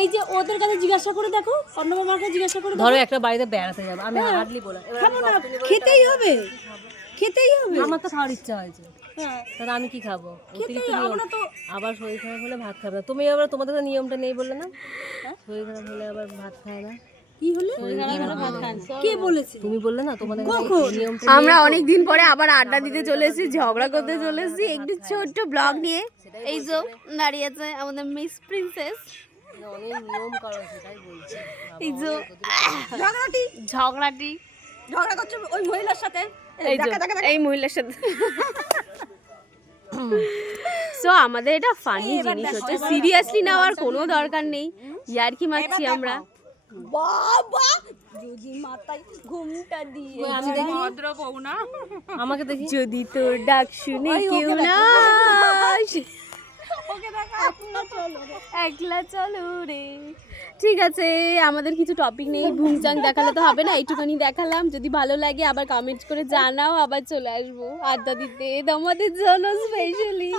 এই যে ওদের কাছে জিজ্ঞাসা করে দেখো, অর্ণব মাকে জিজ্ঞাসা করে ধরো একটা বাড়িতে বেড়াতে যাবো, আমি হার্ডলি বলা খাবো না, খেতেই হবে, খেতেই হবে। আমার তো খাওয়ার ইচ্ছা হয়েছে, হ্যাঁ তাহলে আমি কি খাবো? অতিরিক্ত খেতেই নিয়ম। হবে না তো। আবার শরীর খারাপ হলে ভাত খাবে না। তুমি আবার তোমাদের তো নিয়মটা নেই বললে না? শরীর খারাপ হলে আবার ভাত খায় না। কি হলে কে বলেছে? তুমি বললে না তোমাদের নিয়মটা। আমরা অনেক দিন পরে আবার আড্ডা দিতে চলে এসেছি, ঝগড়া করতে চলে এসেছি একটু ছোট্ট ব্লগ নিয়ে। এই যে দাঁড়িয়ে আছে আমাদের মিস প্রিন্সেস, অনেক নিয়ম করা সেটাই বলছি। এই যে ঝগড়াটি ঝগড়াটি ঝগড়া করছে ওই মহিলার সাথে। এই যে এই মহিলার সাথে। সো আমাদের এটা ফানি জিনিস হচ্ছে, সিরিয়াসলি নেওয়ার কোনো দরকার নেই, ইয়ার্কি মারছি আমরা। বাবা যদি মাথায় ঘুমটা দিয়ে আমি দেখি আমাকে দেখি। যদি তোর ডাক শুনে কেউ না আসে, একলা চলো রে। ঠিক আছে, আমাদের কিছু টপিক নেই, ভুমচাং দেখালে তো হবে না, এইটুখানি দেখালাম। যদি ভালো লাগে আবার কমেন্ট করে জানাও, আবার চলে আসবো আড্ডা দিতে তোমাদের জন্য স্পেশালি।